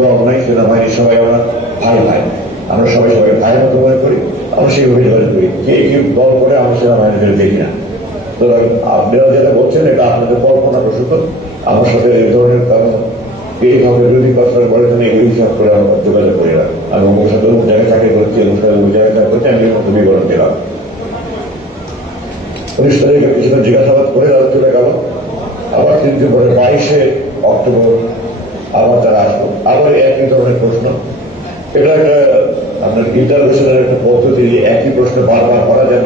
দল নাই, সেনাবাহিনীর সবাই আমরা ভাই ভাই, আমরা সবাই সবাই ভাইয়ের মতো মনে করি, আমরা সেইভাবে যোগাযোগ করি। কে কি দল করে আমরা সেনাবাহিনীদের দেখি না। তো আপনারা যেটা বলছেন এটা আপনাদের কল্পনা প্রসূত। আমার সাথে এই ধরনের কারণ এইভাবে বিরোধী কথা বলে এগুলি হিসাব করে আমরা যোগাযোগ করি না। আমি ওর সাথে অমুক জায়গায় চাকরি করেছি, ওর সাথে অমুক জায়গায় চাকরি করছি, আমি এর মতো বিবরণ দিলাম। 19 তারিখে কিছুদিন জিজ্ঞাসাবাদ করে চলে গেল। আবার 3 দিন পরে 22শে অক্টোবর আবার তারা আসলো, আবার একই ধরনের প্রশ্ন। এটা একটা আপনার ইন্টারভিউশনের একটা পদ্ধতি, একই প্রশ্ন বারবার করা যেন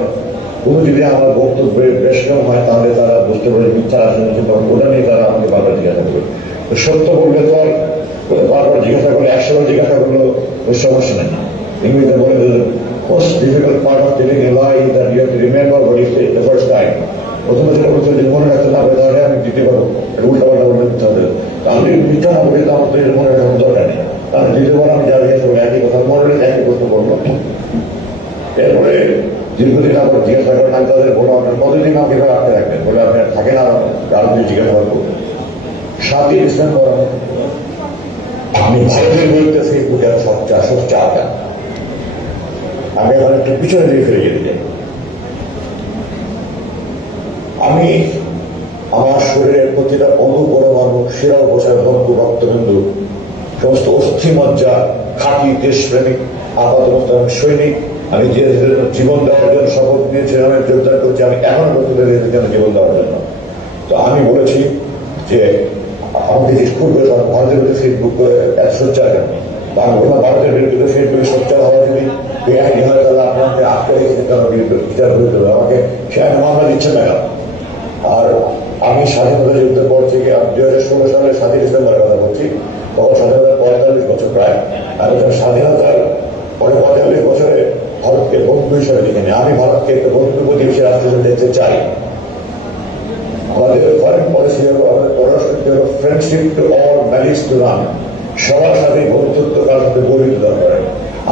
কোনো যদি আমার বক্তব্য বেশ কম হয় তাহলে তারা বুঝতে পারে মিথ্যা আসলে, তখন ওটা নিয়ে তারা আমাকে বারবার জিজ্ঞাসা করবে। সত্য বললে তো আর বারবার জিজ্ঞাসা করলে 100 বার জিজ্ঞাসা করলেও ওই সমস্যা নেই। ইংরেজিতে বলে most difficult part of telling a lie is that you have to remember what you said the first time. প্রথমে যেটা বলতে যদি মনে রাখতে না পারে তাহলে আমি দিতে পারবো, উল্টা পাল্টা বলে দিতে হবে। আমি মিথ্যা না বলে তো আমার তো মনে রাখার দরকার নেই, কারণ দ্বিতীয়বার আমি যা জিজ্ঞাসা করবো একই কথা মনে রেখে একই প্রশ্ন করবো। এরপরে দীর্ঘদিন আবার জিজ্ঞাসা করেন, আমি তাদের বলো আপনার কতদিন আমাকে এভাবে আটকে রাখবেন, বলে আপনি থাকেন আর আপনি জিজ্ঞাসাবাদ করবেন। 7ই ডিসেম্বর আমি ভারতের বিরুদ্ধে ফেসবুকে সবচেয়ে আটা আমি এখন একটু পিছনে দিকে ফিরে যেতে চাই। আমি আমার শরীরের প্রতিটা অঙ্গ পরমাণু, শিরা উপচার, বন্ধু, রক্তবিন্দু, সমস্ত অস্থি মজ্জা, খাঁটি দেশপ্রেমিক আপাতত সৈনিক, আমি যে জীবন দেওয়ার জন্য শপথ নিয়েছিলাম, আমি যোগদান করছি, আমি এখন বলতে পেরে জীবন দেওয়ার জন্য। তো আমি বলেছি যে আমাকে যে খুব ভারতের বিরুদ্ধে ফেসবুক করে এত সোচ্চার কেন? আমি বললাম ভারতের বিরুদ্ধে ফেসবুকে সোচ্চার হওয়া যদি বেআইনি হয় তাহলে আপনাকে আটকে রেখেছে কেন বিচার হয়ে যাবে, আমাকে সে মামলা দিচ্ছে না। আর আমি স্বাধীনতা যুদ্ধের পর থেকে 2016 সালের 7ই ডিসেম্বরের কথা বলছি, তখন স্বাধীনতার 45 বছর প্রায়। আমি স্বাধীনতার পরে 45 বছরে ভারতকে বন্ধু হিসাবে দেখে নিই। আমি ভারতকে একটা বন্ধু প্রতিবেশী রাষ্ট্র হিসেবে দেখতে চাই। আমাদের ফরেন পলিসি হল, আমাদের পররাষ্ট্রনীতি হল friendship to all, malice to none. সবার সাথে বন্ধুত্ব, কারোর সাথে বৈরিতা করে।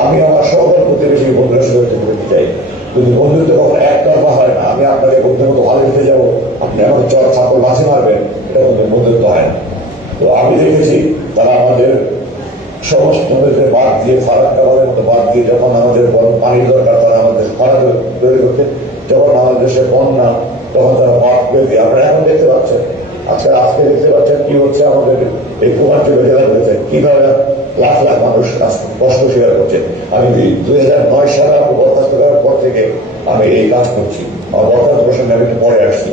আমি আমার সকল প্রতিবেশী বন্ধুদের সাথে দেখতে চাই, কিন্তু বন্ধুত্ব কখনো একতরফা হয় না। আমি আপনাকে বন্ধুর মতো ভালো দিতে যাবো, আপনি আমার চর ছাপড় মাঝে মারবেন, এটা কিন্তু বন্ধুত্ব হয় না। তো আমি দেখেছি তারা আমাদের সমস্ত বাদ দিয়ে, ফারাক্কাবাদের মতো বাদ দিয়ে, যখন আমাদের বরং পানির দরকার তারা আমাদের খরা তৈরি করছে, যখন আমাদের দেশে বন্যা তখন তারা বাদ করে দিয়ে, আপনারা এখন দেখতে পাচ্ছেন, আজকে দেখতে পাচ্ছেন কি হচ্ছে আমাদের এই পূর্বাঞ্চলীয় জেলা রয়েছে, কিভাবে লাখ লাখ মানুষ কষ্ট স্বীকার করছে। আমি 2009 সালে বরখাস্ত করার পর থেকে আমি এই কাজ করছি। আমার বরখাস্ত প্রসঙ্গে আমি একটু পরে আসছি,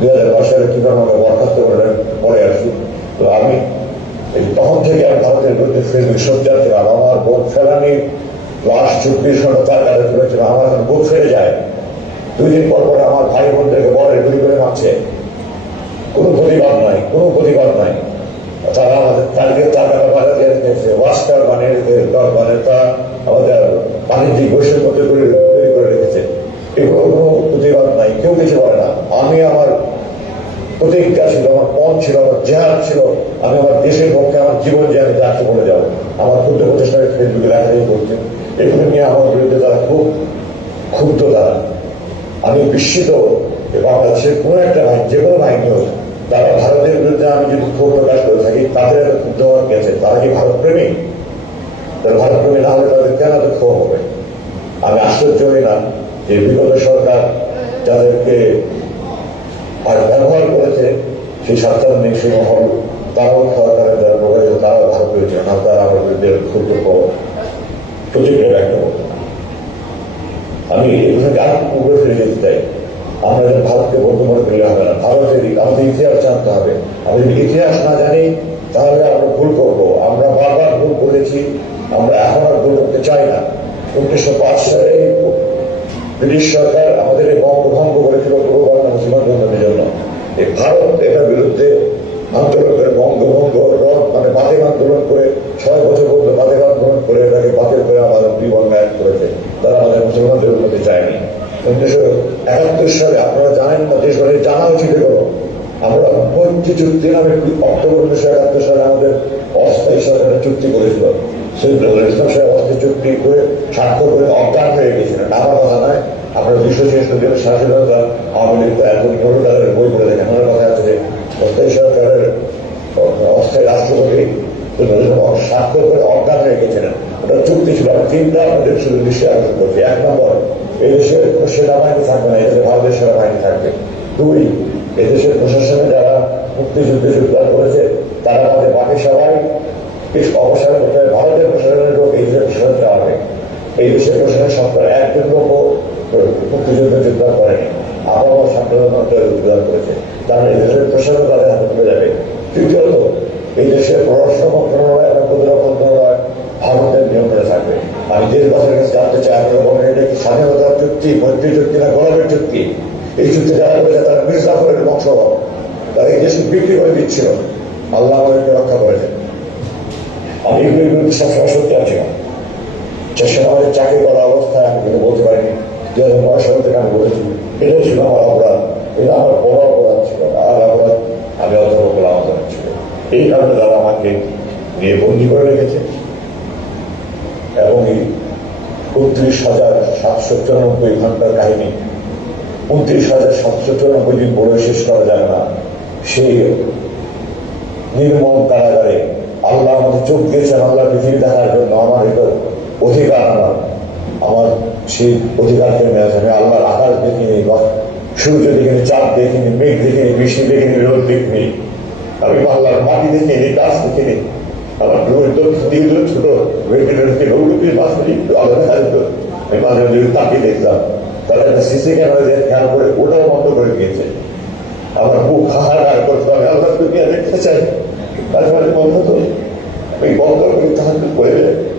2009 সালে কিভাবে আমরা বরখাস্ত করে পরে আসছি। তো আমি তখন থেকে আমি ভারতের বিরুদ্ধে ফেসবুক সোচ্চার ছিলাম। আমার ভোট ফেলানি লাস্ট 24 ঘন্টা তার কাছে করেছিল, আমার এখন ভোট ফেলে যায়। 2 দিন পর পরে আমার ভাই বোনদেরকে বলে গুলি করে মারছে, কোনো প্রতিবাদ নাই, কোনো প্রতিবাদ নাই। তারা আমাদের কালকে টাকা বাজাতে দিয়েছে, ওয়াস্টার বানিয়ে তা আমাদের বাণিজ্যিক বৈষম্য তৈরি করে রেখেছে। এগুলো কোনো প্রতিবাদ নাই, কেউ কিছু বলে না। আমি আমার প্রতিজ্ঞা ছিল, আমার পণ ছিল, আমার জেহাদ ছিল, আমি আমার দেশের পক্ষে আমার জীবন যে আমি তাকে বলে যাবো। আমার ক্ষুদ্র প্রচেষ্টাকে ফেসবুকে লেখালেখি করছে, এগুলো নিয়ে আমার বিরুদ্ধে তারা খুব ক্ষুব্ধ। তারা, আমি বিস্মিত যে বাংলাদেশের কোনো একটা বাহিনী, যে কোনো বাহিনী হোক, তারা ভারতের বিরুদ্ধে আমি যদি ক্ষোভ প্রকাশ করে থাকি, তাদের এত ক্ষুব্ধ হওয়ার কি আছে? তারা কি ভারত প্রেমী? তাহলে ভারত প্রেমী না হলে তাদের কেন এত ক্ষোভ হবে? আমি আশ্চর্য হই না যে বিগত সরকার যাদেরকে আর ব্যবহার করেছে, সেই স্বাচ্ছন্দ্য সেই মহল, তারাও সরকারের যারা লোক আছে তারাও ভারত হয়েছে না, তারা আমার বিরুদ্ধে ক্ষুব্ধ প্রতিক্রিয়া ব্যক্ত করতে। আমি এগুলোকে আর উপরে ফিরে যেতে চাই। আমরা যেন ভারতকে বন্ধু মনে করলে হবে না, ভারতের আমাদের ইতিহাস জানতে হবে। আমরা যদি ইতিহাস না জানি তাহলে আমরা ভুল করবো। আমরা বারবার ভুল করেছি, আমরা এখন আর ভুল করতে চাই না। 1905 সালে ব্রিটিশ সরকার আমাদের এই বঙ্গভঙ্গ করেছিল পূর্ব বাংলা মুসলমান জনগণের জন্য। এই ভারত এটার বিরুদ্ধে আন্দোলন করে, বঙ্গভঙ্গ মানে বাতিল আন্দোলন করে, 6 বছর পর্যন্ত বাতিল আন্দোলন করে এটাকে বাতিল করে আমাদের দুই বঙ্গায়ন করেছে। তারা আমাদের মুসলমানদের উন্নতি চায়নি। 1971 সালে আপনারা জানেন না, দেশবাসী জানা উচিত এগুলো, আমরা ঐক্য চুক্তি নামে অক্টোবর 1971 সালে আমাদের অস্থায়ী সরকারের চুক্তি করেছিল। শহীদুল ইসলাম সাহেব অস্থায়ী চুক্তি করে স্বাক্ষর করে অজ্ঞান হয়ে গেছিলেন। আমার কথা নয়, আপনারা 266 স্বাধীনতা আওয়ামী লীগ এখন তাদের বই পড়ে দেখেন। আমার কথা আছে যে অস্থায়ী সরকারের অস্থায়ী রাষ্ট্রপতি স্বাক্ষর করে অজ্ঞান হয়ে গেছিলেন। ওটা চুক্তি ছিল। তিনটা আমাদের শুধু দৃষ্টি আকর্ষণ করছি। 1 নম্বর, এদেশের সেনাবাহিনী থাকবে না, এদেশে ভারতের সেনাবাহিনী থাকবে। 2, এদেশের প্রশাসনে যারা মুক্তিযুদ্ধে যোগদান করেছে তারা আমাদের বাকি সবাই অবসর করতে হবে। ভারতের প্রশাসনের লোক এই দেশের প্রশাসন দেওয়া হবে। এই দেশের প্রশাসনের সরকার একজন লোকও মুক্তিযুদ্ধে যোগদান করেনি, আবহাওয়া সাংবাদিক যোগদান করেছে। তাহলে এই দেশের প্রশাসন তাদের হাতে তুলে যাবে। তৃতীয়ত, এই দেশের পররাষ্ট্র মন্ত্রণালয় এবং প্রতিরক্ষা মন্ত্রণালয় ভারতের নিয়ন্ত্রণে থাকবে। আমি দেশবাসীর কাছে জানতে চাই, আপনারা বলেন এটা কি স্বাধীনতার চুক্তি, মৈত্রী চুক্তি না গোলামের চুক্তি? এই চুক্তি যারা করেছে তারা মির্জাফরের বংশধর, তারা এই দেশকে বিক্রি করে দিচ্ছিল। আল্লাহ আমাদেরকে রক্ষা করেছেন। আমি এগুলির বিরুদ্ধে সবসময় সত্যি আছি না। সেনাবাহিনীর চাকরি করা অবস্থায় আমি কিন্তু বলতে পারিনি। 2009 সাল থেকে আমি বলেছি এটাই ছিল আমার অপরাধ, এটা আমার বড় অপরাধ ছিল না। আর অপরাধ আমি অধ্যাপক গোলাম আজম ছিল। এই কারণে তারা আমাকে নিয়ে বন্দি করে রেখেছে এবং এই 29,794 ঘন্টার কাহিনী 29,794 দিন পড়ে শেষ করা যাবে না। সেই নির্মম কারাগারে আল্লাহ আমাকে চোখ দিয়েছেন, আল্লাহ পৃথিবী দেখার জন্য। আমার এটা অধিকার, আমার সেই অধিকারকে মেয়েছে। আমি আল্লাহর আকাশ দেখিনি, বা সূর্য দেখিনি, চাঁদ দেখিনি, মেঘ দেখিনি, বৃষ্টি দেখিনি, রোদ দেখিনি। আমি আল্লাহর মাটি দেখিনি, গাছ দেখিনি। আমার ছোট ভেন্টিলেটর মাছ আলাদা খাদ্য আমি মাঝে মাঝে তাকিয়ে দেখতাম। তাহলে একটা সিসি ক্যামেরা খেয়াল করে ওটাও বন্ধ করে দিয়েছে। আমার বুক হাহাকার করতো, আমি আল্লাহ দুনিয়া দেখতে চাই। তারপরে বন্ধ তো আমি বন্ধ করে তাহাজ করে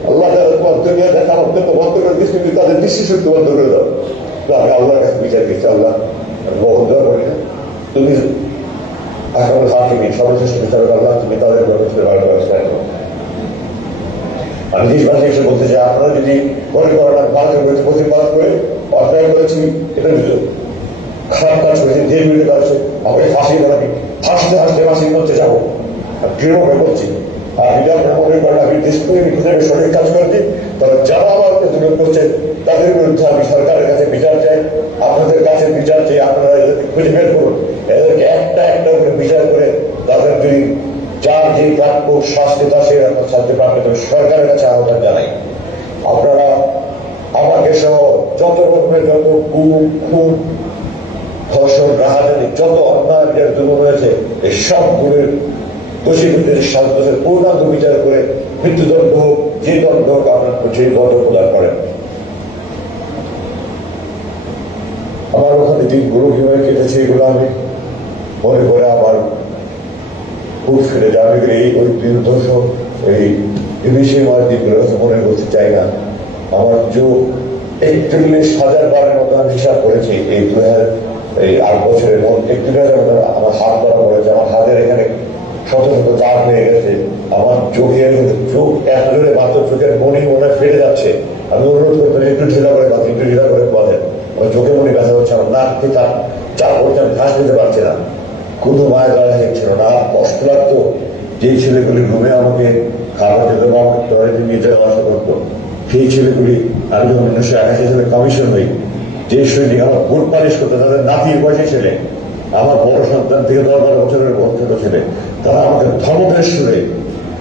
আল্লাহ তারা তোমার দুনিয়া দেখা অত্যন্ত বন্ধ করে দিচ্ছি, কিন্তু তাদের দৃষ্টি সত্যি বন্ধ করে দাও। তো আমি আল্লাহর কাছে বিচার দিচ্ছি, আল্লাহ বন্ধ করি না, তুমি এখন থাকিনি সর্বশ্রেষ্ঠ বিচারক আল্লাহ, তুমি তাদের ব্যবস্থা করো। আমি দেশবাসী এসে বলতে চাই, আপনারা যদি মনে করেন আমি ভারতের বিরুদ্ধে প্রতিবাদ করে অন্যায় করেছি, এটা খারাপ কাজ করেছি, যে বিরুদ্ধে কাজ আমাকে ফাঁসি দেওয়ানি, হাসতে হাসতে ফাঁসির মধ্যে যাবো দৃঢ়ভাবে বলছি। আর যদি আপনারা মনে করেন আমি দেশপ্রেমী হিসেবে সঠিক কাজ করেছি, তাহলে যারা আমার প্রতিরোধ করছে তাদের বিরুদ্ধে আমি সরকারের কাছে বিচার চাই, আপনাদের কাছে বিচার চাই। আপনারা এদেরকে খুঁজে বের করুন, এদেরকে একটা একটা করে বিচার করে তাদের যদি যার যে প্রাপ্য শাস্তি তা সে শাস্তি প্রাপ্ত সরকারের কাছে আহ্বান জানাই। আপনারা আমাকে সহ যত রকমের যত খুন, ধর্ষণ, রাহাজানি, যত অন্যায় জন্য রয়েছে এই সবগুলোর দোষীদের শাস্তির পূর্ণাঙ্গ বিচার করে মৃত্যুদণ্ড হোক, যে দণ্ড হোক আপনার সেই দণ্ড প্রদান করেন। আমার ওখানে দিনগুলো কিভাবে কেটেছে এগুলো আমি মনে করে আমার খুব ফিরে যাবে। এই ওই দুর্দশ এই বিভীষিকাময় দিনগুলো মনে করতে চাই না। আমার যে 41,000 বারের মতো আমি হিসাব করেছি এই 8 বছরের মধ্যে 31,000 আমার হাত ধরা পড়েছে। আমার হাতের এখানে শত শত দাগ হয়ে গেছে। আমার চোখের চোখ এত জোরে মাত্র চোখের মনি মনে ফেটে যাচ্ছে। আমি অনুরোধ করতে একটু ঢিলা করে বাঁধেন, একটু ঢিলা করে বাঁধেন। আমার চোখে মনি ব্যথা হচ্ছে, আমার নাক থেকে চাপ করছে, আমি ঘাস দিতে পারছি না। কোনো মায়ের দ্বারা ছিল না। কষ্ট লাগতো যে ছেলেগুলি ঘুমে আমাকে খাবার দিতে বা টয়লেটে নিয়ে যাওয়া আসা করতো, সেই ছেলেগুলি আমি যখন 1981 সালে কমিশন হই, যে সৈনিক আমার ভোট পালিশ করতো তাদের নাতির বয়সী ছেলে, আমার বড় সন্তান থেকে 10-12 বছরের ছোট ছেলে, তারা আমাকে ধর্মের সুরে,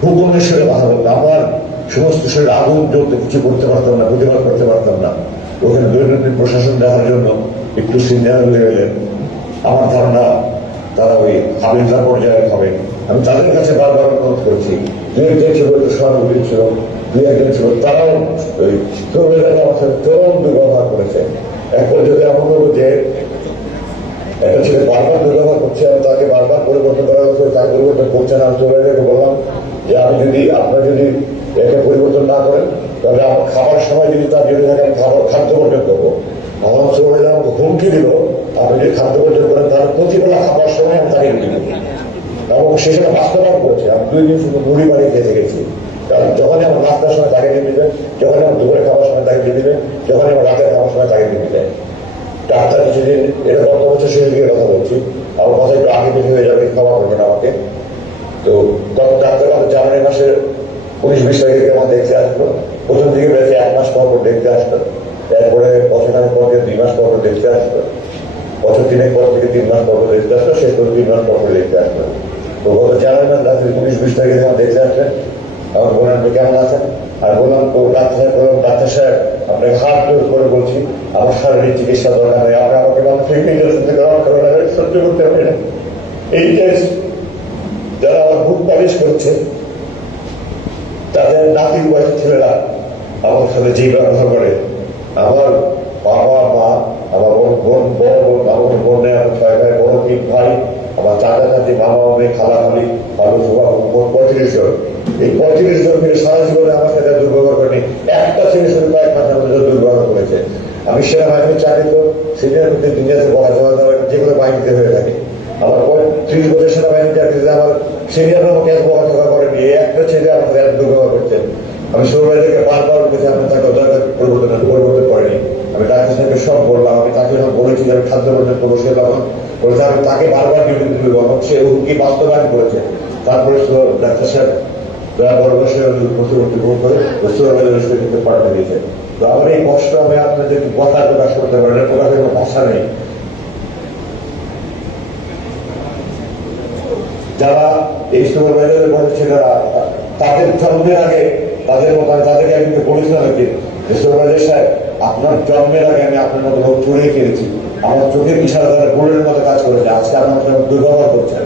হুকুমের সুরে কথা বলতো। আমার সমস্ত শরীরে আগুন জ্বলতে কিছু করতে পারতাম না, প্রতিবাদ করতে পারতাম না। ওখানে দৈনন্দিন প্রশাসন দেখার জন্য একটু সিনিয়র লেভেলের আমার ধারণা তারা ওই হাবিলদার পর্যায়ে হবে। আমি তাদের কাছে বারবার অনুরোধ করছি, 2-1 ছিল একটু সহানুভূতি ছিল, 2-1 ছিল তারাও ওই তরুণেরা আমার সাথে চরম দুর্ব্যবহার করেছে। এক পর্যায়ে এমন হলো যে একটা ছেলে বারবার দুর্ব্যবহার করছে, আমি তাকে বারবার পরিবর্তন করা হচ্ছে, তাকে পরিবর্তন করছে না। আমি তরুণেরাকে বললাম যে আমি যদি আপনারা যদি একে পরিবর্তন না করেন তাহলে আমার খাবার সময় যদি তার যদি থাকে আমি খাদ্য বর্জন করবো। আমার তরুণেরা আমাকে হুমকি দিল, আপনি যদি খাদ্য বর্জন করেন তাহলে প্রতিবেলা খাবার সময় আমি তাকে রুটি দেবো। এবং সেখানে বাস্তবায়ন করেছে। আমি 2 দিন শুধু মুড়ি বাড়ি খেতে গেছি। কারণ যখনই আমার নাস্তার সময় তাকে দিয়ে দিবেন, যখনই আমার দুপুরে খাবার সময় তাকে দিয়ে দিবেন, যখনই আমার রাতের খাবার সময় তাকে দিয়ে দিবেন। ডাক্তার কিছুদিন, এটা গত বছর শেষের দিকে কথা বলছি, আমার কথা একটু আগে পিছিয়ে হয়ে যাবে, ক্ষমা করবেন আমাকে। তো ডাক্তার আমাদের জানুয়ারি মাসের 19-20 তারিখে আমার দেখতে আসলো। প্রথম দিকে বেশি 1 মাস পর দেখতে আসতো, এরপরে বছরখানেক পর 2 মাস পর দেখতে আসতো, বছর 3 পর থেকে 3 মাস পর দেখতে আসতো, শেষ করে 3 মাস পর দেখতে আসতো। তো গত জানুয়ারি মাস রাত্রি 19-20 তারিখে আমার দেখতে আসলেন। আমার বলেন কেমন আছেন? আর বললাম তো ডাক্তার সাহেব আপনাকে হাত জোর করে বলছি আমার শারীরিক চিকিৎসা দরকার নেই, আপনি আমাকে মানসিক নির্যাতন থেকে রক্ষা করে সহ্য করতে পারি না। এই দেশ যারা আমার বুক পালিশ করছে তাদের নাতির বয়সী ছেলেরা আমার সাথে যে ব্যবহার করে, আমার বাবা মা, আমার বোন, বড় বোন, আমার বোনে, আমার 6 ভাই, বড় 3 ভাই, আমার চাচা চাচি, মামা মামি, খালা খালি, বাবু সুবা, 35 জন। এই 35 জন মিলে সারা জীবনে আমার সাথে দুর্ব্যবহার করেনি, একটা ছেলে শুধু কয়েক মাসের মধ্যে দুর্ব্যবহার করেছে। আমি সেনাবাহিনীর চাকরি তো সিনিয়র ইঞ্জিনিয়ার বলা যাওয়া দেওয়া যেগুলো বাহিনীতে হয়ে থাকে। আমার 30 বছর সেনাবাহিনীর চাকরিতে আমার সিনিয়ররা আমাকে এক বকা করেনি, এই একটা ছেলে আমার সাথে এক দুর্ব্যবহার করছেন। আমি সুপারভাইজারকে বারবার বলেছি আপনার তাকে পরিবর্তন করেনি। আমি ডাক্তার সাহেবকে সব বললাম, আমি তাকে যখন বলেছি যে আমি খাদ্য পর্যন্ত বসে তখন বলেছে আমি তাকে বারবার বিবৃতি বললাম, সে হুমকি বাস্তবায়ন করেছে। তারপরে ডাক্তার সাহেব পাল্টে দিয়েছে। তো আমার এই কষ্ট আমি আপনাদের কথা প্রকাশ করতে পারি না, প্রকাশের কোনো ভাষা নেই। যারা এই সুপারভাইজারের বড় ছেলেরা তাদের জন্মের আগে তাদের মতো তাদেরকে আমি বলেছিলাম যে সুপারভাইজার সাহেব আপনার জন্মের আগে আমি আপনার মতো লোক চড়িয়ে ফেলেছি, আমার চোখের ইশারা দ্বারা গোলের মতো কাজ করেছে, আজকে আপনার সঙ্গে দুর্ব্যবহার করছেন,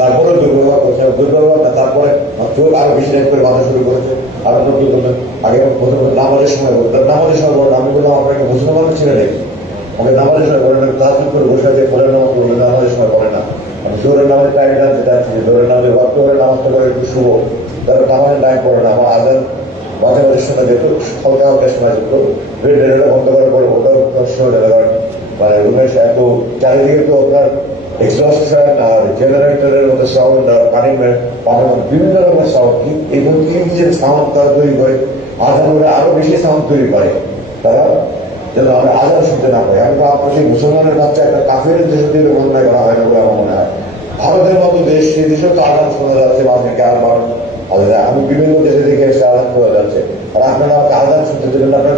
তারপরেও দুর্ব্যবহার করছে। দুর্ব্যবহার না, তারপরে চোখ আরো বেশি করে বাঁধা শুরু করেছে। আর আপনার কি বললেন আগে প্রথমে নামাজের সময় বলতেন, নামাজের সময় বলেন, আমি বললাম আপনাকে মুসলমানের ছিলেন নাকি? আমাকে নামাজের সময় বলেন, তাহাজ করে বসে আছে, ফলের নামাজ করবেন, নামাজের সময় বলে না। আমি জোরের নামাজের টাইম জানতে চাচ্ছি, জোরের নামাজের ওয়াক্ত করে নামাজটা করে একটু শুভ, তারা নামাজের টাইম করে না। আমার আজান মাঝে মাঝে শোনা যেত, হালকা হালকা শোনা যেত, রেডিওটা বন্ধ করার পরে ওটাও শোনা যেত। মানে এত চারিদিকে তো আপনার এক্সস্ট ফ্যান আর জেনারেটরের মধ্যে সাউন্ড আর পানির বিভিন্ন রকমের সাউন্ড, এবং যে সাউন্ড তারা তৈরি করে আজান ওরা আরো বেশি সাউন্ড তৈরি করে, তারা যেন আমরা আজান শুনতে না পাই। আমি আপনাকে মুসলমানের বাচ্চা একটা কাফের দেশ দিয়ে বর্ণনা করা হয় না বলে আমার মনে হয়। ভারতের মতো দেশ, সেই দেশেও তো আজান শোনা যাচ্ছে, আপনাকে আরবার আমি বিভিন্ন দেশে দেখে এসে আজান শোনা যাচ্ছে। আর আপনারা আমাকে আজান শুনতে দেবেন, আপনার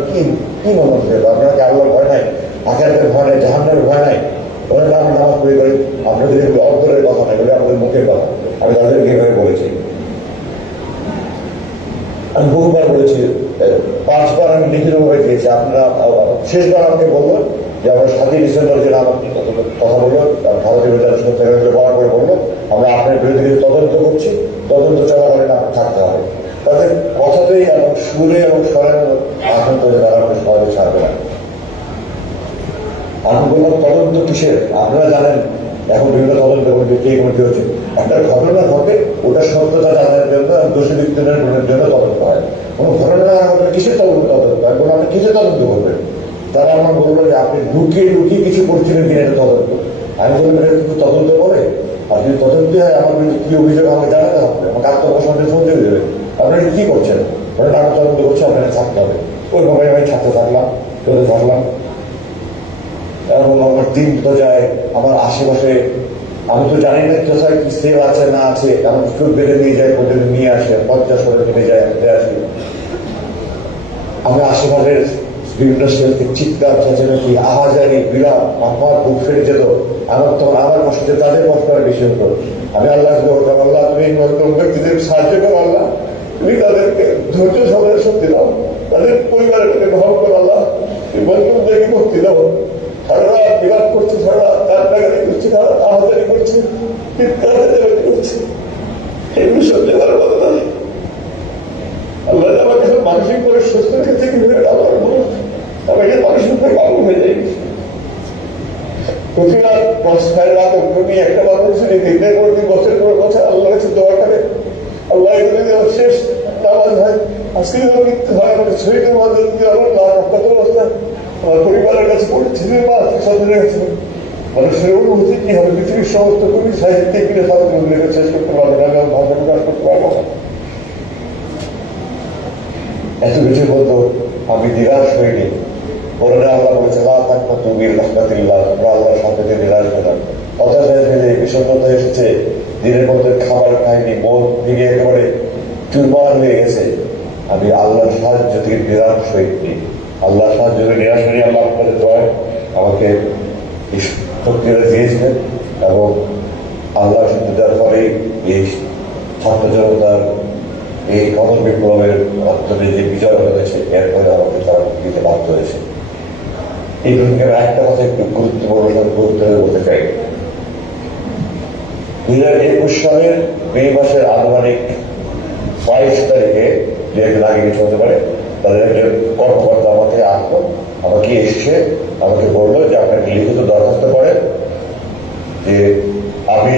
কি মনে হচ্ছে? আপনার কি আল্লাহর ভয় নাই, আখেরাতের ভয় নাই, জাহান্নামের ভয় নাই? ওরা আমি নামাজ পড়ে করি, আপনাদের অন্তরের কথা নাই, বলে আমাদের মুখের কথা। আমি তাদেরকে এভাবে বলেছি, আমি বহুবার বলেছি, 5 বার আমি লিখিত ভাবে দিয়েছি। আপনারা শেষবার আমাকে বললো যে আমরা 7ই ডিসেম্বর যে আমার কথা বললো, ভারতীয় বিধানসভা বলার পরে বললো আমরা আপনার বিরুদ্ধে তদন্ত করছি, তদন্ত চলাকালীন আপনার থাকতে হবে। তাদের কথাতেই এবং সুরে এবং স্বরের এখন তো তারা আমাকে সহজে ছাড়বে না। আমি বললাম তদন্ত কিসের? আপনারা জানেন এখন বিভিন্ন তদন্ত কমিটি কে কমিটি হচ্ছে, একটা ঘটনা ঘটে ওটা সত্যতা জানার জন্য দোষী ব্যক্তিদের জন্য তদন্ত হয়। কোনো ঘটনা কিসের তদন্ত হয়? বলে আপনি কিসের তদন্ত করবেন? তারা আমার বললো যে আপনি লুকিয়ে কিছু করছিলেন কিনা এটা তদন্ত। আমি বললাম এটা কিন্তু তদন্ত করে, আর যদি তদন্ত হয় আমার কি অভিযোগ আমাকে জানাতে হবে, আমাকে আত্মপ্রসন্নের ফোন দিয়ে দেবে, আপনারা কি করছেন? ওটা আমি তদন্ত করছি, আপনাকে থাকতে হবে। ওইভাবে আমি ছাত্র থাকলাম, চলে থাকলাম। এবং আমার দিন তো যায়, আমার আশেপাশে আমি তো জানি না কোথায় কি সেল আছে না আছে, এমন চোখ বেঁধে নিয়ে যায়, প্রতিদিন নিয়ে আসে, 50 করে কেটে যায়, আসি। আমি আশেপাশের বিভিন্ন সেল থেকে চিৎকার চেঁচামেচি আহাজারি বিরাট, আমার বুক ফেটে যেত। আমার তখন আমার কষ্ট, তাদের কষ্ট আর বেশি হতো। আমি আল্লাহ বলতাম, আল্লাহ তুমি ব্যক্তিদের সাহায্য করো, আল্লাহ তুমি তাদেরকে ধৈর্য সবাই শক্তি দাও, তাদের পরিবারের গ্রহণ করো, আল্লাহ তুমি বন্ধুদেরকে মুক্তি দাও। সারা রাত বিরাট করছে, সারা রাত কান্নাকাটি করছে, সারা আহাজারি করছে, চিৎকার চেঁচামেচি করছে, এগুলো সহ্য করার কথা না। আল্লাহ আমাকে মানসিক করে সুস্থ রেখেছে, কিন্তু আমার আমাকে মানসিক করে পাগল হয়ে যায়। প্রতি রাত 10 রাত অগ্নি একটা মানুষ দিনের পর দিন, বছরের পর বছর আল্লাহ কাছে দোয়া করে, আল্লাহ যদি আমার শেষ নামাজ হয়, আজকে যদি মৃত্যু হয়, আমাকে শরীরের মাধ্যমে যদি আমার কত অবস্থা আমার পরিবারের কাছে পড়েছিল, মা সন্তানের কাছে মানুষের অনুভূতি কি হবে? পৃথিবীর সমস্ত কবি সাহিত্যিক মিলে সাধারণ শেষ করতে পারবো না, ভাষা প্রকাশ করতে পারবো না। এত কিছু বলতো আমি নিরাশ হইনি। বলে আল্লাহ বলেছে তুমি রহমাতিল্লাহ, তোমরা আল্লাহর সাথে নিরাশ পেলাম। হতাশ হয়ে ফেলে বিষণ্ণতা এসেছে, দিনের মধ্যে খাবার খাইনি, মন ভেঙে একেবারে চুরমার হয়ে গেছে। আমি আল্লাহর সাহায্য থেকে নিরাশ হইনি। আল্লাহর সাহায্য থেকে নিরাশ হয়নি। আল্লাহ আপনাদের দোয়ায় আমাকে শক্তিটা দিয়েছিলেন, এবং আল্লাহ শুধু দেওয়ার পরেই এই ছাত্র জনতার এই গণবিপ্লবের মাধ্যমে যে বিজয় হয়েছে এরপরে আমাকে তারা দিতে বাধ্য হয়েছে। এই ভূমিকার একটা কথা একটু গুরুত্ব বলতে চাই। 2021 সালের মে মাসের আনুমানিক 22 তারিখে, যে আগে কিছু হতে পারে, তাদের একজন কর্মকর্তা আমাকে এসে আমাকে বললো যে আপনাকে লিখিত দরখাস্ত করেন যে আমি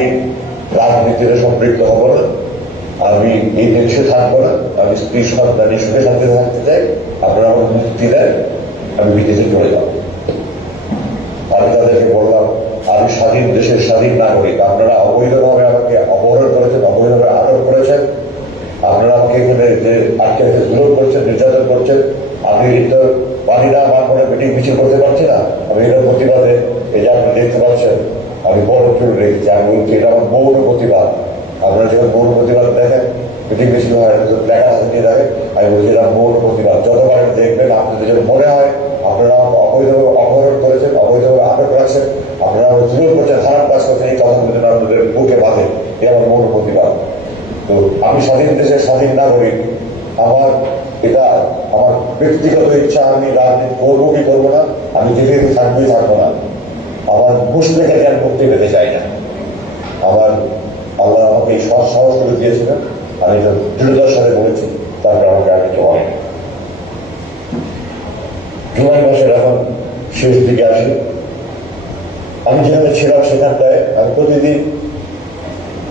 রাজনীতিতে সম্পৃক্ত হব না, আমি এই দেশে থাকবো না, আমি স্ত্রী সন্তানের সুখে শান্তিতে থাকতে চাই, আপনারা আমাকে মুক্তি দেন, আমি বিদেশে চলে যাব। আমি তাদেরকে বললাম আমি স্বাধীন দেশের স্বাধীন নাগরিক, আপনারা অবৈধভাবে আমাকে অপহরণ করেছেন, অবৈধভাবে আটক করেছেন, আপনারা আমাকে এখানে যে আটকে জুলুম করছেন, নির্যাতন করছেন, আমি তো পানি না মানবনে মিটিং মিছিল করতে পারছি না। আমি এটার প্রতিবাদে এই যে আপনি দেখতে পাচ্ছেন আমি বড় চুল রেখেছি, আমি বলছি এটা আমার মৌন প্রতিবাদ। আপনারা যখন মৌন প্রতিবাদ দেখেন, মিটিং মিছিল হয়, লেখা হাতে নিয়ে রাখে, আমি বলছি এটা মৌন প্রতিবাদ। যতবার দেখবেন আপনাদের যেন মনে হয় আপনারা অবৈধভাবে অপহরণ করেছেন, অবৈধভাবে আটক রাখছেন, আপনারা জুলুম করছেন, খারাপ কাজ করছেন, এই কথাগুলো যেন আপনাদের বুকে বাঁধে, এই আমার মৌন প্রতিবাদ। তো আমি স্বাধীন দেশের স্বাধীন নাগরিক, এটা আমার ব্যক্তিগত ইচ্ছা, আমি রাজনীতি করবো কি করবো না, আমি যেহেতু থাকবোই থাকবো না, আমার মুসলিমকে জ্ঞান মুক্তি পেতে চাই না। আমার আল্লাহ আমাকে এই সাহস করে দিয়েছিলেন, আমি এটা দৃঢ়তার সাথে বলেছি, তারপরে আমাকে আর কিছু হয়। জুলাই মাসের এখন শেষ দিকে আসি। আমি যেখানে ছিলাম সেখানটায় আমি প্রতিদিন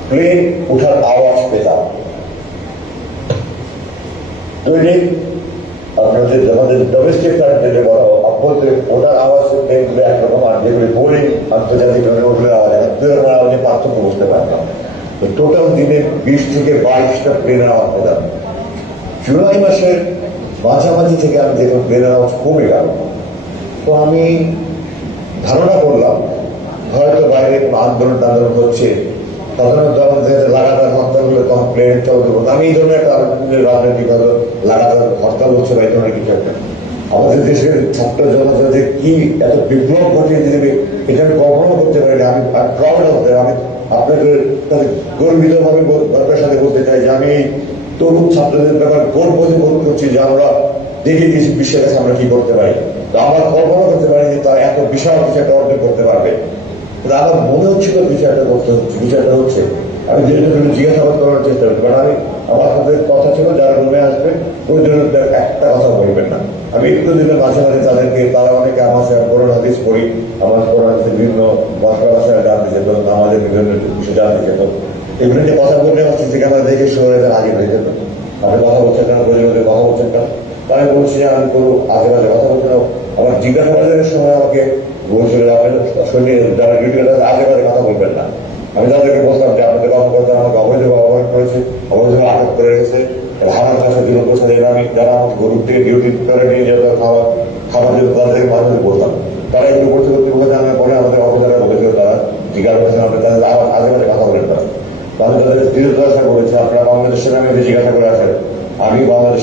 প্লেন উঠার আওয়াজ পেতাম। দৈনিক আপনাদের আমাদের ডোমেস্টিক কারেন্টে যে বলা অভ্যন্তরীণ ওটার আওয়াজ প্লেনগুলো একরকম, আর যেগুলি বোরিং আন্তর্জাতিক ওগুলোর আওয়াজ, দুই রকমের আওয়াজে পার্থক্য বুঝতে পারতাম। তো টোটাল দিনে 20 থেকে 22টা প্লেনের আওয়াজ পেতাম। জুলাই মাসের মাঝামাঝি থেকে আমি দেখলাম প্লেনের আওয়াজ কমে গেল। তো আমি ধারণা করলাম হয়তো বাইরে কোনো আন্দোলন হচ্ছে, সাধারণত আমাদের লাগাতার হরতাল হলে তখন প্লেন চলতে হতো। আমি এই ধরনের একটা রাজনৈতিক লাগাতার হরতাল হচ্ছে বা এই ধরনের কিছু একটা আমাদের দেশের ছাত্র জনতা যে কি এত বিপ্লব ঘটিয়ে দেবে এটা আমি কখনো করতে পারিনি। আমি প্রাউড অফ দ্যাট। আমি আপনাদের কাছে গর্বিত ভাবে গর্বের সাথে বলতে চাই যে আমি এই তরুণ ছাত্রদের ব্যাপারে গর্ববোধ করছি যে আমরা দেখে দিয়েছি বিশ্বের কাছে আমরা কি করতে পারি। তো আমরা কল্পনা করতে পারি যে তারা এত বিশাল কিছু একটা অর্জন করতে পারবে। আমার মনে হচ্ছিল বিষয়টা হচ্ছে আমি যেটা জিজ্ঞাসাবাদ করার চেষ্টা করছি, বাট আমার হাতে কথা ছিল যারা রুমে আসবে ওই জন্য একটা কথা বলবেন না। আমি একটু দিনের মাঝে মাঝে তাদেরকে, তারা অনেকে আমার সাথে কোরআন হাদিস পড়ি, আমার কোরআন হাদিসের বিভিন্ন ভাষায় জানতে যেত, আমাদের বিভিন্ন বিষয় জানতে যেত, এগুলো নিয়ে কথা বললে আমার সিসি ক্যামেরা দেখে শহরে আগে হয়ে যেত। আপনি কথা বলছেন কেন, বোঝে বোঝে কথা বলছেন কেন, তাই বলছি যে আমি কোনো আগে বাজে কথা বলছি না। আমার জিজ্ঞাসাবাদের সময় আমাকে বলছিল যারা ডিউটি আগে বাজে কথা বলবেন না। আমি তাদেরকে বলতাম যে আপনাদের কর্মকর্তা আমাকে অবৈধভাবে অবহেলা করেছে, অবৈধভাবে আটক করে রেখেছে, হারার কাছে জুলুম করছে, আমি যারা আমাকে গরুর থেকে ডিউটি করে নিয়ে যেত খাবার জন্য তাদেরকে মাঝে বলতাম। তারা একটু করতে বলেছে, আমি পরে আমাদের অফিসাররা বলেছিল, তারা জিজ্ঞাসা করেছেন আপনি তাদের আগে বাজে কথা বলেন না। তাহলে তাদের দৃঢ়তা বলেছে আপনারা বাংলাদেশ সেনাবাহিনীতে জিজ্ঞাসা করে আসেন। আমি বাংলাদেশ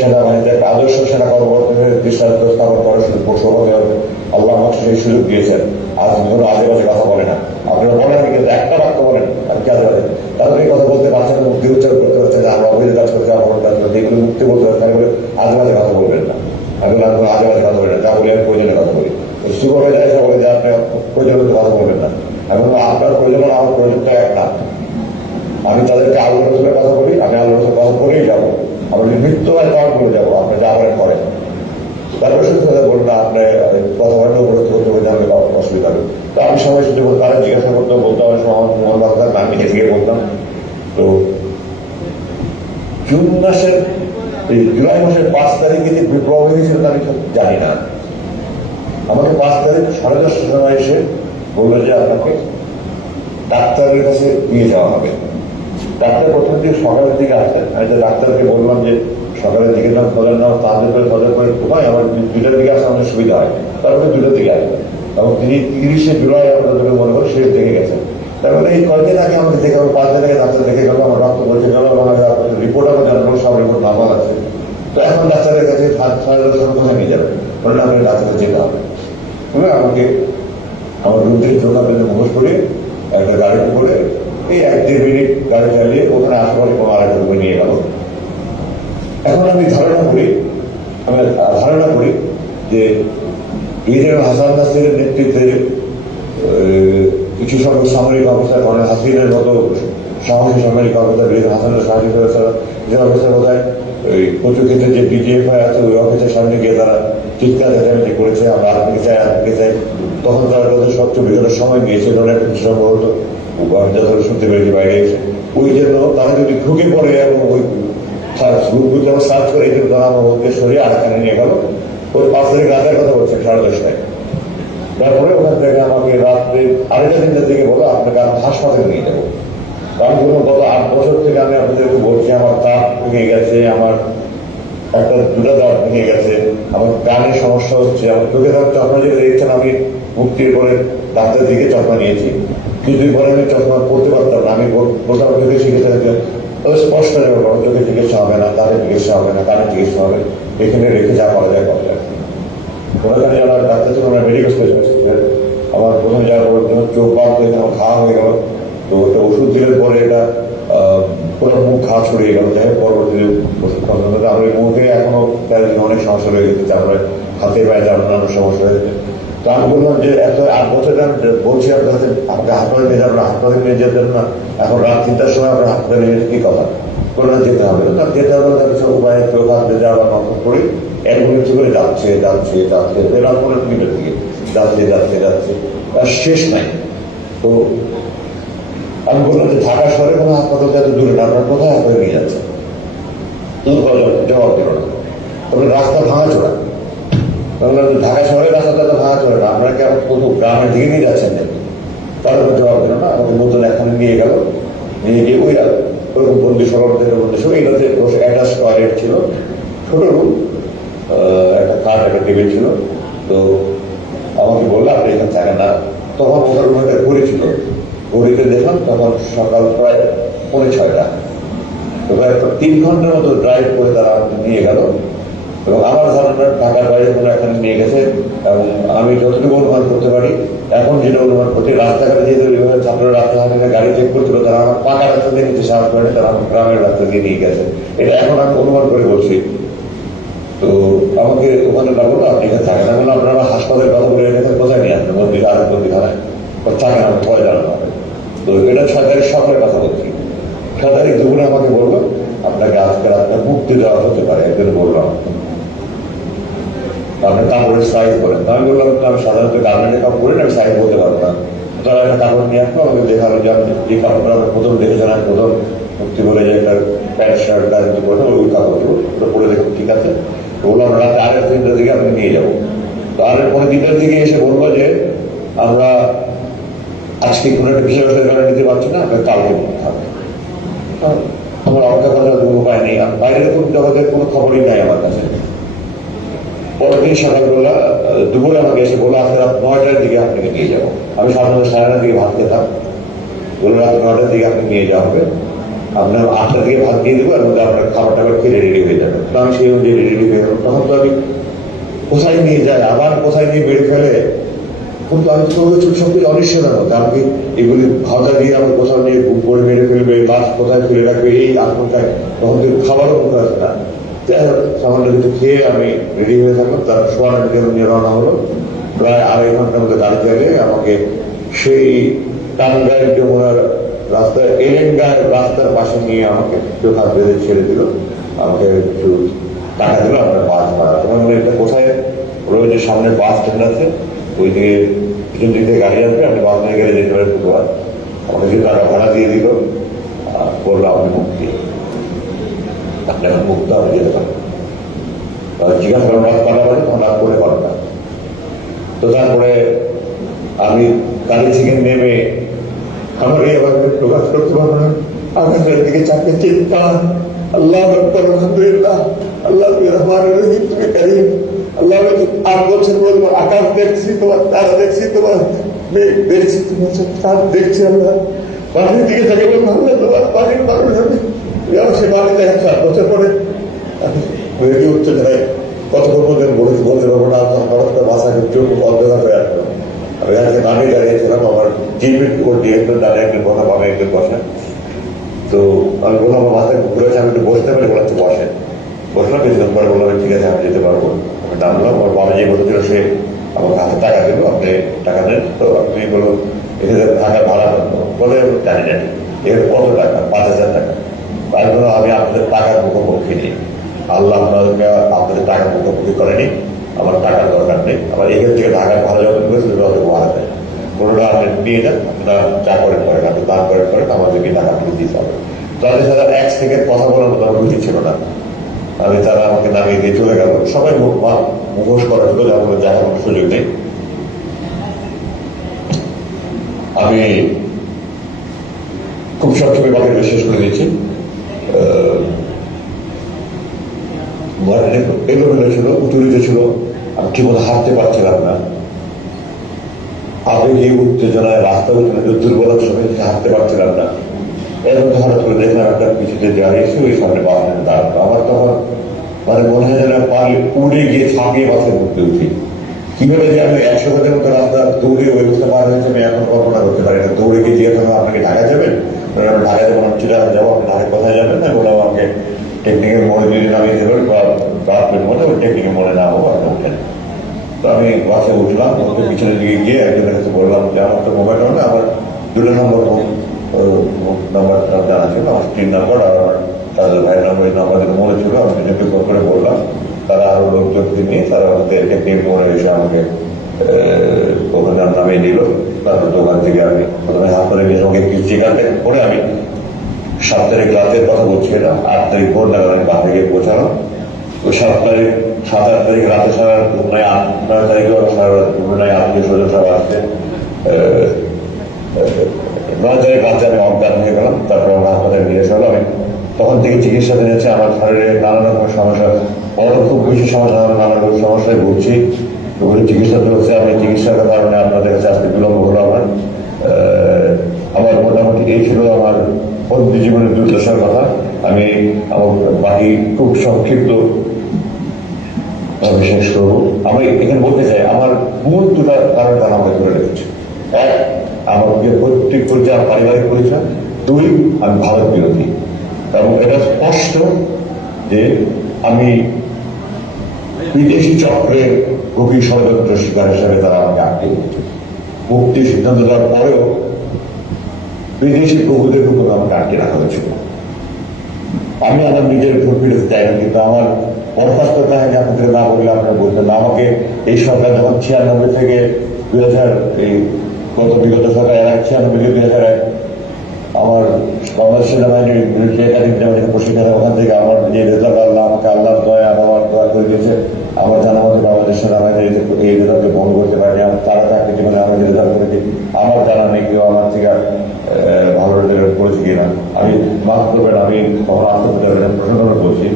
সেনাবাহিনীতে একটা আদর্শ সেনা কর্মকর্তাদের দৃষ্টান্ত স্থাপন করার সৌভাগ্য আল্লাহ আমাকে সেই সুযোগ দিয়েছেন। আজ ধরো আজে বাজে কথা বলে না, আপনারা বলেন কিন্তু একটা বাক্য বলেন আমি কি আজে বাজে, তাদের এই কথা বলতে পারছেন না, মুক্তি উচ্চারণ করতে পারছে যে আমরা অবৈধ কাজ করছি, আমরা কাজ করছি, এগুলো মুক্তি বলতে পারছে, আমি বলে আজে বাজে কথা বলবেন না। আমি বলে আপনার আজে বাজে কথা বলেন, যা বলি আমি প্রয়োজনে কথা বলি। সুপারভাইজার বলে যে আপনি প্রয়োজনীয় কথা বলবেন না। আমি আপনার প্রয়োজন আমার প্রয়োজনটা একটা। আমি তাদেরকে আল্লাহ রসুলের কথা বলি, আমি আল্লাহ রসুলের কথা বলেই যাবো, আমি মৃত্যু হয় তখন বলে যাবো, আপনি যা করেন করেন। তারপরে শুধু বলুন না আপনি কথা বলেন উপলব্ধ করতে হবে, জানলে অসুবিধা হবে। তো আমি সবাই শুধু বলতাম, তারা জিজ্ঞাসা করতাম, বলতাম আমি নিজে থেকে বলতাম। তো জুলাই মাসের 5 তারিখে যে বিপ্লব হয়েছিল আমি জানি না। আমাকে 5 তারিখ 10:30 সময় এসে বললো যে আপনাকে ডাক্তারের কাছে নিয়ে যাওয়া হবে। ডাক্তার প্রথম দিকে সকালের দিকে আসেন, আমি তো ডাক্তারকে বললাম যে সকালের দিকে নাম ফজর নাম তাদের করে ঘুমাই, আমার 2টার দিকে আসা আমাদের সুবিধা হয়, তারপরে 2টার দিকে আসবেন। এবং তিনি 30শে জুলাই আপনাদের মনে করে শেষ দেখে গেছেন। তারপরে এই কয়েকদিন আগে আমাকে দেখে 5 দিন আগে ডাক্তার দেখে গেল, আমার রক্ত পরীক্ষা গেল, আমার রিপোর্ট আমার জানানো, সব রিপোর্ট নামাল আছে। তো এখন ডাক্তারের কাছে 10:30 কোথায় নিয়ে যাবে, বলেন আমাকে ডাক্তারে যেতে হবে। আমাকে আমার রুম থেকে ঢোকা পেলে মুখোশ করে একটা গাড়িতে করে এই 1-1.5 মিনিট গাড়ি চালিয়ে ওখানে আশেপাশে কোনো আরেকটা রুমে নিয়ে গেল। এখন আমি ধারণা করি যে প্রেসিডেন্ট হাসান নাসিরের নেতৃত্বে কিছু সংখ্যক সামরিক অফিসার, মানে হাসিনের মতো সাহসী সামরিক অফিসার, প্রেসিডেন্ট হাসানের সাহসী যে অফিসার বোধ হয় ওই প্রচুর ক্ষেত্রে যে ডিজিএফআই আছে ওই অফিসের সামনে গিয়ে তারা চিৎকার চেঁচামেচি করেছে, আমরা আটকে চাই। তখন তারা তাদের সবচেয়ে বিঘটের সময় নিয়েছিল কিছু সম্ভবত যতটা শুনতে পেরেছি বাইরে এসে। ওই জন্য তারা যদি ঢুকে পড়ে এবং ওই গ্রুপগুলো সার্চ করে এই জন্য তারা আমার উদ্দেশ্য সরিয়ে আরেকখানে নিয়ে গেল। ওই 5 তারিখ রাতের কথা বলছেন 10:30টায়। তারপরে ওখান থেকে আমাকে রাত্রে 2:30-3টার দিকে বলো আপনাকে আমি হাসপাতালে নিয়ে যাবো। কারণ গত 8 বছর থেকে আমি আপনাদেরকে বলছি আমার দাঁত ভেঙে গেছে, আমার দুটা দাঁত ভেঙে গেছে, আমার কানের সমস্যা হচ্ছে, আমার চোখে দাঁত চশমা যেটা দেখছেন আমি মুক্তির পরে ডাক্তার দিকে চশমা নিয়েছি, কিছুদিন পরে আমি চশমা পড়তে পারতাম না। আমি প্রথম চোখে চিকিৎসা স্পষ্ট যাবে, বড় চোখে চিকিৎসা হবে না, দাঁতের চিকিৎসা হবে না, কানের চিকিৎসা হবে, এখানে রেখে যা করা যায় করা যায়। ওখানে যারা ডাক্তার ছিল ওরা মেডিকেল স্পেশালিস্ট ছিলেন। আমার প্রথমে যাওয়ার পর চোখ বাদ হয়ে গেল, ঘা হয়ে গেল। তো ওটা ওষুধ দিলেন পরে এটা পুরো মুখ ঘা ছড়িয়ে গেল। যাই হোক পরবর্তীতে ওষুধ খাওয়া আমার এই মুখে এখনো অনেক সমস্যা রয়ে গেছে, তারপরে হাতে পায়ে অন্যান্য সমস্যা হয়েছে। তো আমি বললাম যে 8 বছর বলছি আপনাদের আমাকে হাসপাতালে নিয়ে যাবেন না, হাসপাতালে নিয়ে যেতেন না, এখন রাত 3টার সময় আপনার হাসপাতালে নিয়ে কি কথা করে যেতে হবে না, যেতে হবে তাদের সব উপায়ে চোখ হাতে যাওয়ার নজর করি 1 মিনিট করে যাচ্ছে রাত 15 মিনিটের দিকে যাচ্ছে আর শেষ নাই। তো আমি বললাম যে ঢাকা শহরে কোনো হাসপাতাল এত দূরে না, আপনার কোথায় হাসপাতালে নিয়ে যাচ্ছে? জবাব দিল না। তবে রাস্তা ভাঙাচোরা, ঢাকা শহরের রাস্তাটা তো ভাঙাচোরা না, আপনারা কেমন কোথাও গ্রামের দিকে নিয়ে যাচ্ছেন নাকি? তাদের জবাব দিল না। আমাকে নতুন এখানে নিয়ে গেল, নিয়ে গিয়ে ওইরকম বন্দি সরকার এটাতে বসে অ্যাটাচ টয়লেট ছিল, ছোট রুম, একটা কাঠ, একটা টেবিল ছিল। তো আমাকে বললো আপনি এখানে থাকেন না। তখন ওখানে রুমটা ঘড়ি ছিল, ঘড়িতে দেখলাম তখন সকাল প্রায় 6:45। তো প্রায় 3 ঘন্টার মতো ড্রাইভ করে তারা আমাকে নিয়ে গেল এবং আমার ধারণা ঢাকার বাইরে কোনো এখানে নিয়ে গেছে। এবং আমি যতটুকু অনুমান করতে পারি, এখন যেটা অনুমান করছি, রাস্তাঘাটে যেহেতু ছাত্ররা রাস্তাঘাটে গাড়ি চেক করছিল, তারা আমার পাকা রাস্তা দিয়ে নিতে সাহস করেনি, তারা আমার গ্রামের রাস্তা দিয়ে নিয়ে গেছে। এটা এখন আমি অনুমান করে বলছি। তো আমাকে ওখানে না বললো আপনি এখানে থাকেন না, বললো আপনারা হাসপাতালের কথা বলে এখানে কোথায় নিয়ে আসবেন? মন্দির আরেক মন্দিরখানায় থাকেন, আমাকে পরে জানানো হবে। তো এটা 6 তারিখ সকালের কথা বলছি। 6 তারিখ দুপুরে আমাকে বললো আপনাকে আজকে রাতটা মুক্তি দেওয়া হতে পারে। একজন বললো আপনি কাপড়ের সাইজ বলেন। আমি বললাম আমি সাধারণত গার্মেন্টের কাপড় পরে আমি সাইজ বলতে পারবো না। তারা একটা কাপড় নিয়ে আসলো, আমাকে দেখালো যে আপনি যে কাপড়টা প্রথম দেখেছেন, আমি প্রথম মুক্তি বলে যে একটা প্যান্ট শার্ট গাড়িতে পরে ওই কাপড়গুলো ওটা পরে দেখুন ঠিক আছে। বললাম রাতে 2:30-3টার দিকে আপনি নিয়ে যাবো। তো 2:30-3টার দিকে এসে বলবো যে আমরা আজকে কোনো একটা বিশেষ কারণে নিতে পারছি না, আপনার কালকে নিতে হবে। আমার অপেক্ষা করার উপায় নেই, বাইরের কোন জগতের কোনো খবরই নাই আমার কাছে। পরের দিন সকালবেলা দুপুরে আমাকে এসে বললো আজকে রাত 9টার দিকে আপনাকে নিয়ে যাবো। আমি সাধারণত 9:30টার দিকে ভাত খেতাম, বললো রাত 9টার দিকে আপনি নিয়ে যাওয়া হবে, আপনার 8টার দিকে ভাত দিয়ে দেবো, এর মধ্যে আপনার খাবার টাবার খেলে রেডি হয়ে যাবে। তো আমি সেই অনুযায়ী রেডি হয়ে গেলাম। তখন তো আমি কোথায় নিয়ে যাই, আবার কোথায় নিয়ে বেড়ে ফেলে, কিন্তু আমি তো সবকিছু অনিশ্চয়তার মধ্যে। আমাকে এগুলি ভাজা দিয়ে আমার কোথাও নিয়ে ঘুম করে মেরে ফেলবে, লাশ কোথায় ফেলে রাখবে, এই আশঙ্কায় তখন তো খাবারও কোথাও আছে না। সামান্য কিছু খেয়ে আমি রেডি হয়ে থাকলাম। তার সোয়ানের জন্য নিয়ে রওনা হলো। প্রায় 2.5 ঘন্টার মধ্যে গাড়ি চালিয়ে আমাকে সেই টাঙ্গাইল যমুনার রাস্তায় এলেঙ্গার রাস্তার পাশে নিয়ে আমাকে চোখ হাত বেঁধে ছেড়ে দিল। আমাকে একটু টাকা দিল আপনার বাস ভাড়া। তোমার মনে এটা কোথায় রয়েছে? সামনে বাস স্ট্যান্ড আছে, ওই দিকে পিছন দিক থেকে গাড়ি আসবে, আপনি বাস নিয়ে গেলে যেতে পারেন ফুটবার। আমাকে কিছু টাকা ভাড়া দিয়ে দিল, বললো আপনি মুক্তি, আপনি এখন মুক্ত, আপনি যেতে পারেন। জিজ্ঞাসা করলাম রাত কটা বাজে? তখন রাত করে পারবে না। তো তারপরে আমি গাড়ি থেকে নেমে আমার এই আবার প্রকাশ করতে পারবো না, আকাশের দিকে চাপে চিন্তা, আল্লাহ আকবার, আলহামদুলিল্লাহ, আল্লাহ রহমান রহিম, তুমি করিম। আল্লাহ 8 বছর বলবো আকাশ দেখছি, তোমার তারা দেখছি, তোমার মেঘ দেখছি, তোমার চাঁদ দেখছি। আল্লাহ পানির দিকে থাকে বলবো আল্লাহ তোমার পানির মানুষ হবে। সে পানিতে 7 বছর পরে রেডি উঠতে যায়, কতক্ষণ পর্যন্ত বলতে পারবো না। হঠাৎ করে বাসা চোখ অন্ধকার হয়ে আসলো। আমি আজকে নামে দাঁড়িয়েছিলাম, আমার টিমের ওর ডিরেক্টর ডানে একজন বসা, বামে একজন বসা। তো আমি বললাম আমার মাথায় ঘুরেছে, আমি একটু বসতে পারি, বললাম বসেন। বসলাম, কিছুক্ষণ পরে বললাম ঠিক আছে আমি যেতে পারবো। আমি নামলাম, আমার বাবা যে বসেছিল সে আমাকে হাতে টাকা দিল, আপনি টাকা দেন। তো আপনি বললো এখানে টাকা ভাড়া বলে জানি জানি এখানে কত টাকা, 5,000 টাকা। আমি বললাম আমি আপনাদের টাকার মুখোমুখি নেই, আল্লাহ আপনাদেরকে আপনাদের টাকার মুখোমুখি করেনি, আমার টাকার দরকার নেই, আমার এখান থেকে ঢাকার ভাড়া যত করেছে তত ভাড়া দেয়, কোনোটা আপনি নিয়ে যান, আপনারা যা করেন করেন, আপনি দান করেন করেন, আমাদেরকে টাকা আপনি দিতে হবে। তাদের সাথে 1 সেকেন্ড কথা বলার মতো আমার রুচি ছিল না। আমি তারা আমাকে নামিয়ে দিয়ে চলে গেল। সবাই মুখোশ করা হতো, যার কোনো দেখার কোনো সুযোগ নেই। আমি খুব সংক্ষেপে বাকিটা শেষ করে দিচ্ছি। এলোমেলো ছিল, উত্তরিত ছিল, আমি ঠিক মতো হাঁটতে পারছিলাম না। আবেগে উত্তেজনায় রাস্তা উত্তেজনা দুর্বলতার সঙ্গে হাঁটতে পারছিলাম না। এর মধ্যে হঠাৎ করে দেখলাম একটা পিছুতে দাঁড়িয়েছে, ওই সামনে বাসে দাঁড়ানো। আমার তখন মনে হয় যেন পানি উড়ে গিয়ে ছাপিয়ে বাসের মধ্যে উঠি। কিভাবে যে আমি 100 গজের মতো রাস্তা দৌড়ে ওই ব্যবস্থা পার হয়েছে আমি এখন কল্পনা করতে পারি না। দৌড়ে গিয়ে জিজ্ঞাসা করলাম আপনাকে ঢাকা যাবেন? আমি ঢাকা যাবো, আমি চিটাগাং যাবো, আপনি ঢাকায় কোথায় যাবেন? না বললাম আমাকে টেকনিক্যাল মোড়ে যদি নামিয়ে দেবেন বা বাসের মধ্যে ওই টেকনিক্যাল মোড়ে নামবো, আপনি উঠেন। তো আমি বাসে উঠলাম, ওকে পিছনের দিকে গিয়ে একজনের কাছে বললাম যে আমার তো মোবাইল নাম্বার, আমার 2 নম্বর নাম্বারটা জানা ছিল, আমার 3 নম্বর আর আমার তাদের ভাইয়ের নাম্বার, এই নাম্বার যেটা মনে ছিল। আমি দুজনকে ফোন করে বললাম, তারা আরো লোকজনকে নিয়ে তারা আমাদের টেকনিক মোড়ে এসে আমাকে ওখানে নামিয়ে নিল। তারপর দোকান থেকে আমি প্রথমে হাত ধরে নিয়ে আমাকে চিকানটা করে আমি 7 তারিখ রাতের কথা বলছি, এটা 8 তারিখ ভোর নাগাদ আমি বাসে গিয়ে পৌঁছালাম। ওই 7 তারিখ 7-8 তারিখ রাতে সারা 9 তারিখে সারা ঘুমনায় আত্মীয় স্বজন সব আসছে। 9 তারিখ রাতে আমি অজ্ঞান হয়ে গেলাম। তারপর আমার হাসপাতালে নিয়ে এসে হলো। আমি তখন থেকে চিকিৎসাতে যাচ্ছি, আমার শরীরে নানা রকম সমস্যা, বড় খুব বেশি সমস্যা, নানা রকম সমস্যায় ভুগছি। ওগুলি চিকিৎসা চলছে। আমি চিকিৎসার কারণে আপনাদের কাছে আজকে বিলম্ব হলো। আমার মোটামুটি এই ছিল আমার বন্দি জীবনের দুর্দশার কথা। আমি আমার বাকি খুব সংক্ষিপ্ত শেষ করবো। আমি এখানে বলতে চাই আমার মূল 2টা কারণ তারা আমাকে ধরে রেখেছে। 1, আমার প্রত্যেক পরিচয় আমার পারিবারিক পরিচয়। 2, আমি ভারত বিরোধী। এবং এটা স্পষ্ট যে আমি বিদেশি চক্রের গভীর ষড়যন্ত্র শিকার হিসাবে তারা আমাকে আটকে দিয়েছে। মুক্তির সিদ্ধান্ত দেওয়ার পরেও বিদেশি প্রভুদের উপর আমাকে আটকে রাখা হয়েছিল। আমি আমার নিজের ভোট বিরোধী চাই না, কিন্তু আমার বরখাস্ত কাহিনী আপনাদের না বললে আপনারা বলতেন না। আমাকে এই সরকার যখন 96 থেকে 2000 এই বিগত সরকার 96-2001 আমার বাংলাদেশ সেনাবাহিনীর মিলিটারি একাডেমিতে আমাকে প্রশিক্ষণ, ওখান থেকে আমার যে রেজাল্ট আল্লাহ আমাকে আল্লাহর দয়া আমার দয়া করে দিয়েছে। আমার জানা মতো বাংলাদেশ সেনাবাহিনীর এই রেজাল্টকে বন্ধ করতে পারেনি। আমার তারা চাকরি জীবনে আমরা যে রেজাল্ট করেছি আমার জানা নেই কেউ আমার থেকে ভালো রেজাল্ট করেছে কিনা। আমি মাফ করবেন, আমি কখন আত্মপ্রচার প্রশংসা করছি।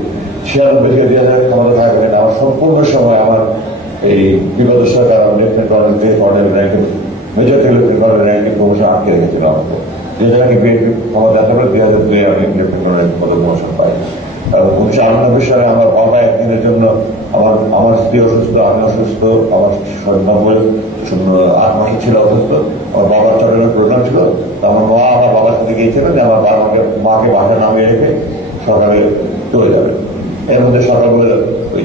96 থেকে 2000 ক্ষমতা থাকবেন, আমার সম্পূর্ণ সময় আমার এই বিগত সরকার আমি লেফটেন্যান্ট কর্নেল থেকে কর্নেল র্যাঙ্কে, মেজর থেকে লেফটেন্যান্ট কর্নেল র্যাঙ্কে প্রমোশন আটকে রেখেছিল আমাকে। যে জায়গায় বিএনপি ক্ষমতা আসা পরে 2002 আমি লেফটেন্যান্ট কর্নেল পদে প্রমোশন পাই। 1998 সালে আমার বাবা একদিনের জন্য আমার স্ত্রী অসুস্থ, আমি অসুস্থ, আমার 8 মাসে ছিল অসুস্থ। আমার বাবার চট্টগ্রামের প্রোগ্রাম ছিল। আমার মা আমার বাবার সাথে গিয়েছিলেন যে আমার মাকে বাসায় নামিয়ে রেখে সকালে চলে যাবে। এর মধ্যে সকালবেলা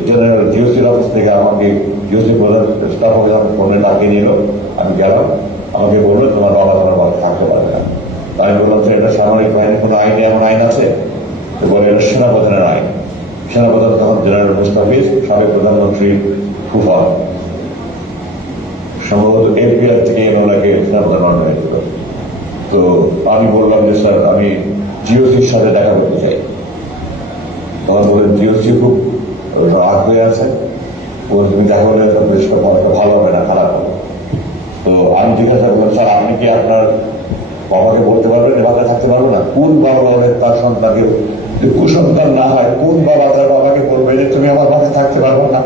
জেনারেল জিওসির অফিস থেকে আমাকে জিওসি প্রধান স্টাফ অফিসার ফোনে ডাকিয়ে নিল। আমি গেলাম, আমাকে বললো তোমার বাবা তোমার বাবা থাকতে পারবে না। আমি বললাম যে এটা সামরিক বাহিনীর কোনো আইনে এমন আইন আছে? বলে এটা সেনাপ্রধানের আইন। সেনাপ্রধান তখন জেনারেল মুস্তাফিজ, সাবেক প্রধানমন্ত্রী ফুফা, সম্ভবত এফবিআই থেকে ওনাকে সেনাপ্রধান বানানো হয়েছিল। তো আমি বললাম যে স্যার আমি জিওসির সাথে দেখা করতে চাই। তখন বলেন জিওসি খুব রাগ হয়ে আছে, তুমি দেখা করলে বেশ ভালো হবে না, খারাপ হবে। তো আমি জিজ্ঞাসা করলাম স্যার আপনি কি আপনার বাবাকে বলতে পারবেন যে বাচ্চা থাকতে পারবো না? কোন বাবা তার সন্তানকে কুসন্তান না হয় কোন বাবা তার বাবাকে বলবে যে তুমি আমার বাসায় থাকতে পারবো না?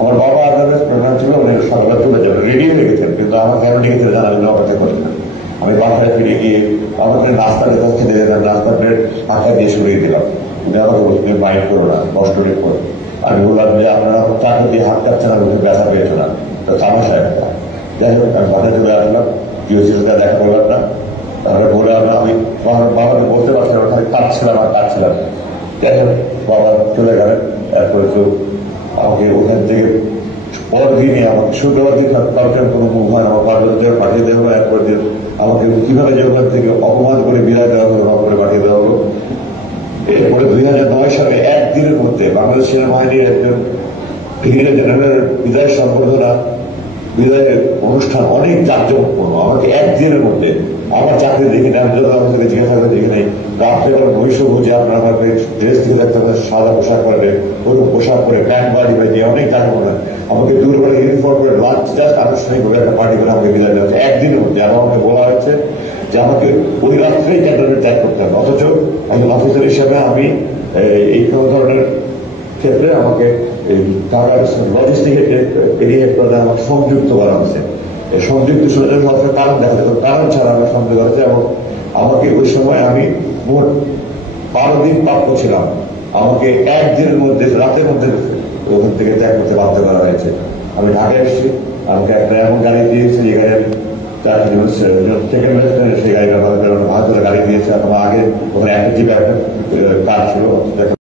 আমার বাবা আদালত প্রোগ্রাম ছিল, উনি সকালে চলে যাবে, রেডি হয়ে গেছেন, কিন্তু আমার ফ্যামিলি গেছে জানাবেন অপেক্ষা করছেন। আমি বাসায় ফিরে গিয়ে আমাকে নাস্তা যেতে হচ্ছে নাস্তা প্লেট ফাঁকা দিয়ে সরিয়ে দিলাম। উনি আমাকে বলছি তুমি মাইন্ড করো না, কষ্ট করো। আমি বললাম যে আপনারা চাকরি দিয়ে হাত কাটছে না, ব্যথা পেয়েছে না, তো তামাশা একটা যাই হোক আমি বাসায় চলে আসলাম, কি হয়েছিল তা দেখা করলাম না। তারপরে বলে আমি বাবাকে বলতে পারছিলাম, ওখানে কাঁদছিলাম আর কাঁদছিলাম। যাই হোক বাবা চলে গেলেন। এরপরে তো আমাকে ওখান থেকে পরের দিনে আমাকে শুক্রবার দিন কালকের কোনো মুভ হয় আমার পাঠিয়ে দেওয়া হলো। এরপর যে আমাকে কিভাবে যে ওখান থেকে অপমান করে বিদায় দেওয়া হলো বা করে পাঠিয়ে দেওয়া হলো। এরপরে 2009 সালে একদিনের মধ্যে বাংলাদেশ সেনাবাহিনীর একজন ব্রিগেডিয়ার জেনারেলের বিদায় সম্বর্ধনা, বিদায়ের অনুষ্ঠান অনেক জাঁকজমকপূর্ণ। আমাকে একদিনের মধ্যে আমার চাকরি দেখি না, আমি আমার থেকে জিজ্ঞাসা করে দেখি নাই। রাত্রে আবার নৈশভোজে আপনার আমাকে ড্রেস থেকে দেখতে হবে, সাদা পোশাক পরে, ওরকম পোশাক পরে, প্যান্ট বাড়ি বাড়ি অনেক জাঁকজমক। আমাকে দূর করে ইউনিফর্ম করে লাঞ্চ জাস্ট আনুষ্ঠানিকভাবে একটা পার্টি করে আমাকে বিদায় দেওয়া হচ্ছে একদিনের মধ্যে। আর আমাকে বলা হচ্ছে যে আমাকে ওই রাত্রেই ক্যান্টনমেন্ট ত্যাগ করতে হবে। অথচ একজন অফিসার হিসেবে আমি এই কোন ধরনের ক্ষেত্রে আমাকে লজিস্টিক এরিয়া আমাকে সংযুক্ত করা হচ্ছে। সংযুক্ত সরকার কারণ দেখা যাচ্ছে, কারণ ছাড়া আমরা সংযুক্ত করা হচ্ছে। এবং আমাকে ওই সময় আমি মোট 12 দিন প্রাপ্য ছিলাম, আমাকে একদিনের মধ্যে রাতের মধ্যে ওখান থেকে ত্যাগ করতে বাধ্য করা হয়েছে। আমি ঢাকা এসেছি, আমাকে একটা এমন গাড়ি দিয়েছে যে গাড়ি সেই গাড়ি ব্যবহার করে ভালো গাড়ি দিয়েছে। আমার আগে ওখানে একটা জিপে একটা কার ছিল।